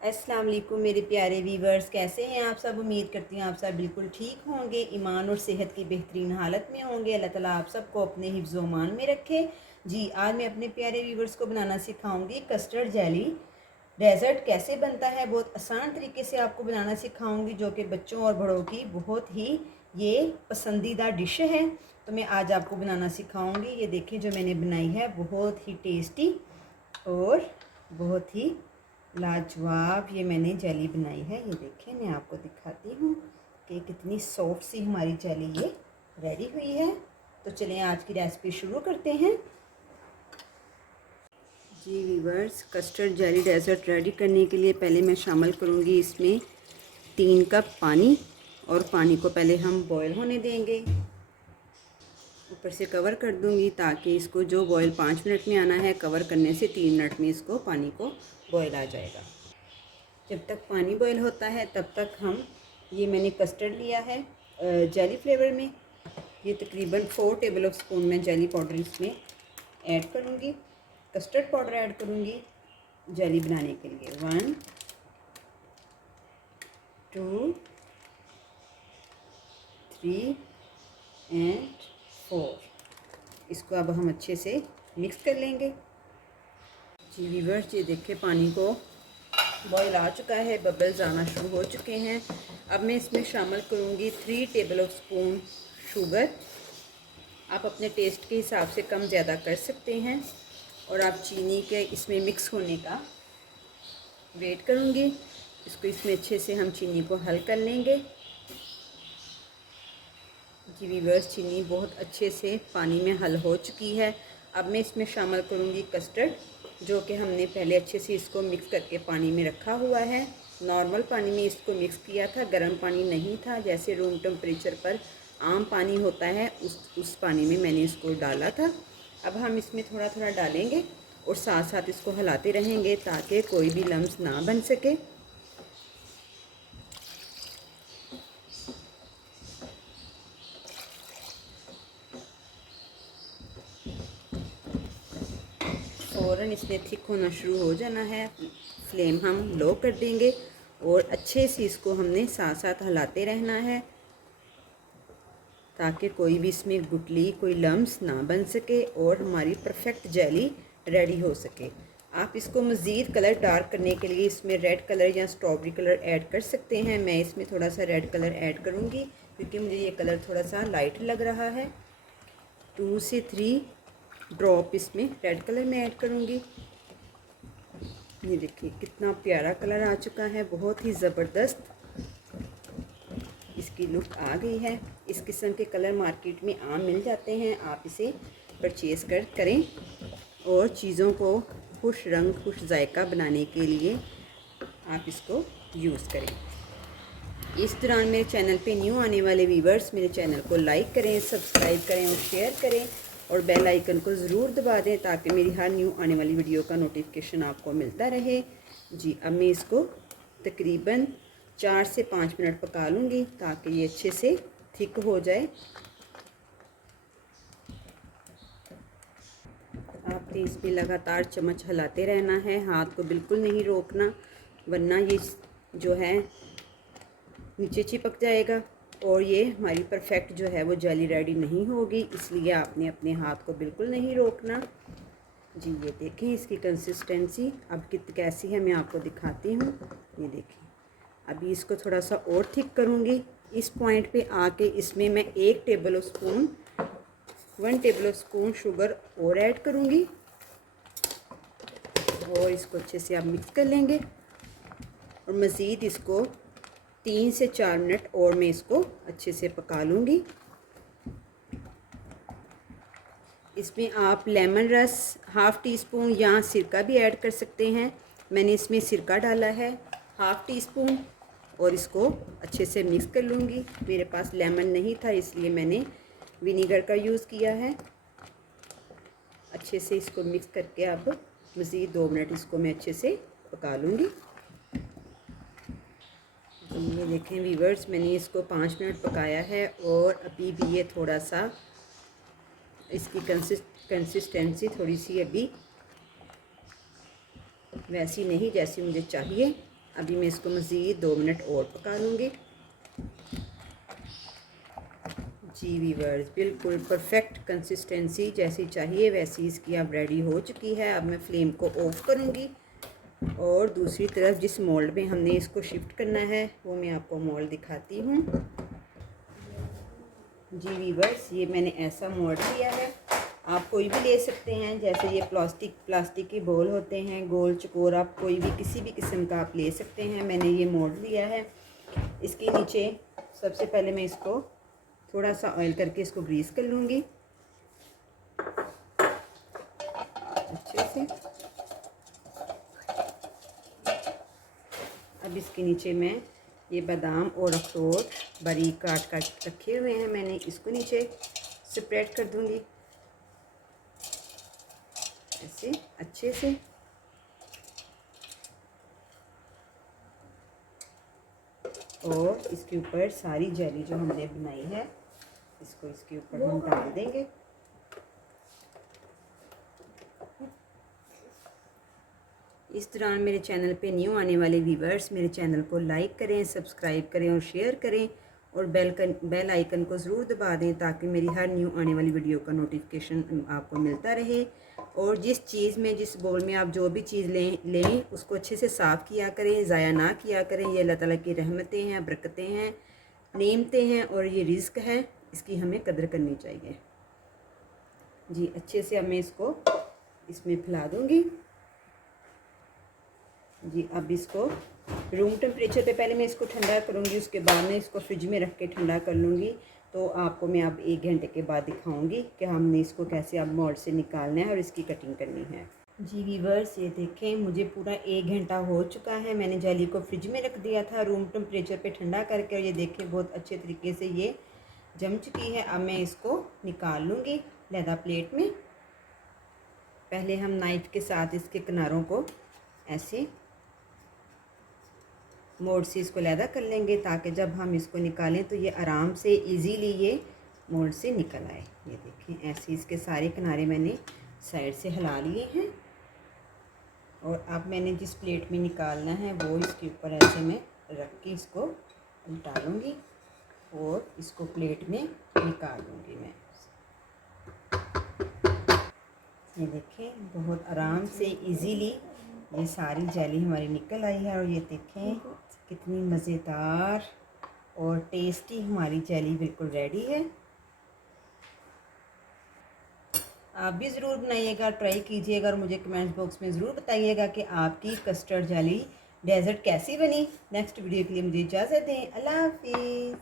अस्सलाम वालेकुम मेरे प्यारे वीवर्स, कैसे हैं आप सब। उम्मीद करती हूँ आप सब बिल्कुल ठीक होंगे, ईमान और सेहत की बेहतरीन हालत में होंगे। अल्लाह ताला आप सबको अपने हिफ्ज़ व मान में रखे। जी, आज मैं अपने प्यारे वीवर्स को बनाना सिखाऊंगी कस्टर्ड जेली डेज़र्ट। कैसे बनता है, बहुत आसान तरीके से आपको बनाना सिखाऊंगी, जो कि बच्चों और बड़ों की बहुत ही ये पसंदीदा डिश है। तो मैं आज आपको बनाना सिखाऊंगी। ये देखें जो मैंने बनाई है, बहुत ही टेस्टी और बहुत ही लाजवाब ये मैंने जेली बनाई है। ये देखें, मैं आपको दिखाती हूँ कि कितनी सॉफ्ट सी हमारी जेली ये रेडी हुई है। तो चलिए आज की रेसिपी शुरू करते हैं। जी viewers, custard jelly dessert ready करने के लिए पहले मैं शामिल करूँगी इसमें 3 कप पानी। और पानी को पहले हम बॉयल होने देंगे। ऊपर से कवर कर दूँगी ताकि इसको जो बॉयल 5 मिनट में आना है, कवर करने से 3 मिनट में इसको पानी को बॉयल आ जाएगा। जब तक पानी बॉयल होता है तब तक हम ये मैंने कस्टर्ड लिया है जेली फ्लेवर में। ये तकरीबन 4 टेबल ऑफ स्पून मैं जेली पाउडर इसमें ऐड करूँगी, कस्टर्ड पाउडर ऐड करूँगी जेली बनाने के लिए। 1 2 3 एंड 4। इसको अब हम अच्छे से मिक्स कर लेंगे। जी वीवर्स, ये देखें पानी को बॉयल आ चुका है, बबल्स आना शुरू हो चुके हैं। अब मैं इसमें शामिल करूँगी 3 टेबल ऑफ स्पून शुगर। आप अपने टेस्ट के हिसाब से कम ज़्यादा कर सकते हैं। और आप चीनी के इसमें मिक्स होने का वेट करूँगी। इसको इसमें अच्छे से हम चीनी को हल कर लेंगे। जी वीवर्स, चीनी बहुत अच्छे से पानी में हल हो चुकी है। अब मैं इसमें शामिल करूँगी कस्टर्ड, जो कि हमने पहले अच्छे से इसको मिक्स करके पानी में रखा हुआ है। नॉर्मल पानी में इसको मिक्स किया था, गर्म पानी नहीं था। जैसे रूम टेम्परेचर पर आम पानी होता है उस पानी में मैंने इसको डाला था। अब हम इसमें थोड़ा थोड़ा डालेंगे और साथ साथ इसको हिलाते रहेंगे ताकि कोई भी लम्स ना बन सके। फ़ौरन इसमें थिक होना शुरू हो जाना है, फ्लेम हम लो कर देंगे और अच्छे से इसको हमने साथ साथ हिलाते रहना है ताकि कोई भी इसमें गुठली, कोई लम्स ना बन सके और हमारी परफेक्ट जेली रेडी हो सके। आप इसको मज़ीद कलर डार्क करने के लिए इसमें रेड कलर या स्ट्रॉबेरी कलर ऐड कर सकते हैं। मैं इसमें थोड़ा सा रेड कलर ऐड करूँगी क्योंकि मुझे ये कलर थोड़ा सा लाइट लग रहा है। 2 से 3 ड्रॉप इसमें रेड कलर में ऐड करूँगी। ये देखिए कितना प्यारा कलर आ चुका है, बहुत ही ज़बरदस्त इसकी लुक आ गई है। इस किस्म के कलर मार्केट में आम मिल जाते हैं, आप इसे परचेज़ करें और चीज़ों को खुश रंग खुश जायका बनाने के लिए आप इसको यूज़ करें। इस दौरान मेरे चैनल पे न्यू आने वाले व्यूवर्स मेरे चैनल को लाइक करें, सब्सक्राइब करें और शेयर करें और बेल आइकन को ज़रूर दबा दें ताकि मेरी हर न्यू आने वाली वीडियो का नोटिफिकेशन आपको मिलता रहे। जी, अब मैं इसको तकरीबन 4 से 5 मिनट पका लूँगी ताकि ये अच्छे से थिक हो जाए। आपने इसमें लगातार चम्मच हिलाते रहना है, हाथ को बिल्कुल नहीं रोकना, वरना ये जो है नीचे चिपक जाएगा और ये हमारी परफेक्ट जो है वो जेली रेडी नहीं होगी। इसलिए आपने अपने हाथ को बिल्कुल नहीं रोकना। जी, ये देखें इसकी कंसिस्टेंसी अब कैसी है, मैं आपको दिखाती हूँ। ये देखें, अभी इसको थोड़ा सा और थिक करूँगी। इस पॉइंट पे आके इसमें मैं 1 टेबल स्पून शुगर और ऐड करूँगी और इसको अच्छे से आप मिक्स कर लेंगे और मज़ीद इसको 3 से 4 मिनट और मैं इसको अच्छे से पका लूँगी। इसमें आप लेमन रस हाफ़ टी स्पून या सिरका भी ऐड कर सकते हैं। मैंने इसमें सिरका डाला है हाफ़ टी स्पून और इसको अच्छे से मिक्स कर लूँगी। मेरे पास लेमन नहीं था इसलिए मैंने विनीगर का यूज़ किया है। अच्छे से इसको मिक्स करके अब मज़ीद 2 मिनट इसको मैं अच्छे से पका लूँगी। ये देखें व्यूवर्स, मैंने इसको 5 मिनट पकाया है और अभी भी ये थोड़ा सा इसकी कंसिस्टेंसी थोड़ी सी अभी वैसी नहीं जैसी मुझे चाहिए। अभी मैं इसको मज़ीद 2 मिनट और पका लूँगी। जी वीवर्स, बिल्कुल परफेक्ट कंसिस्टेंसी जैसी चाहिए वैसी इसकी अब रेडी हो चुकी है। अब मैं फ्लेम को ऑफ करूँगी और दूसरी तरफ जिस मोल्ड में हमने इसको शिफ्ट करना है वो मैं आपको मोल्ड दिखाती हूँ। जी वीवर्स, ये मैंने ऐसा मोल्ड लिया है, आप कोई भी ले सकते हैं। जैसे ये प्लास्टिक के बोल होते हैं, गोल चकोर, आप कोई भी किसी भी किस्म का आप ले सकते हैं। मैंने ये मोल्ड लिया है। इसके नीचे सबसे पहले मैं इसको थोड़ा सा ऑयल करके इसको ग्रीस कर लूँगी अच्छे से। अब इसके नीचे मैं ये बादाम और अखरोट बारीक काट रखे हुए हैं, मैंने इसको नीचे स्प्रेड कर दूँगी ऐसे अच्छे से। और इसके ऊपर सारी जेली जो हमने बनाई है इसको इसके ऊपर हम डाल देंगे। इस दौरान मेरे चैनल पे न्यू आने वाले व्यूअर्स मेरे चैनल को लाइक करें, सब्सक्राइब करें और शेयर करें और बेल आइकन को ज़रूर दबा दें ताकि मेरी हर न्यू आने वाली वीडियो का नोटिफिकेशन आपको मिलता रहे। और जिस चीज़ में, जिस बोल में आप जो भी चीज़ लें उसको अच्छे से साफ़ किया करें, ज़ाया ना किया करें। ये अल्लाह ताला की रहमतें हैं, बरकतें हैं, नेमतें हैं और ये रिज़्क है, इसकी हमें कदर करनी चाहिए। जी अच्छे से अब मैं इसको इसमें फैला दूँगी। जी अब इसको रूम टेम्परेचर पे पहले मैं इसको ठंडा करूँगी, उसके बाद मैं इसको फ्रिज में रख के ठंडा कर लूँगी। तो आपको मैं अब 1 घंटे के बाद दिखाऊंगी कि हमने इसको कैसे अब मोल्ड से निकालना है और इसकी कटिंग करनी है। जी वीवर्स, ये देखें मुझे पूरा 1 घंटा हो चुका है। मैंने जेली को फ्रिज में रख दिया था रूम टेम्परेचर पे ठंडा करके, और ये देखें बहुत अच्छे तरीके से ये जम चुकी है। अब मैं इसको निकाल लूँगी लैदा प्लेट में। पहले हम नाइफ़ के साथ इसके किनारों को ऐसे मोड़ से इसको लैदा कर लेंगे ताकि जब हम इसको निकालें तो ये आराम से इजीली ये मोल्ड से निकल आए। ये देखें ऐसे इसके सारे किनारे मैंने साइड से हिला लिए हैं। और अब मैंने जिस प्लेट में निकालना है वो इसके ऊपर ऐसे मैं रख के इसको उल्टा लूँगी और इसको प्लेट में निकाल लूँगी मैं। ये देखें बहुत आराम से इजीली ये सारी जेली हमारी निकल आई है। और ये देखें कितनी मज़ेदार और टेस्टी हमारी जेली बिल्कुल रेडी है। आप भी ज़रूर बनाइएगा, ट्राई कीजिएगा और मुझे कमेंट बॉक्स में ज़रूर बताइएगा कि आपकी कस्टर्ड जेली डेज़र्ट कैसी बनी। नेक्स्ट वीडियो के लिए मुझे इजाज़त दें। अल्लाह हाफिज़।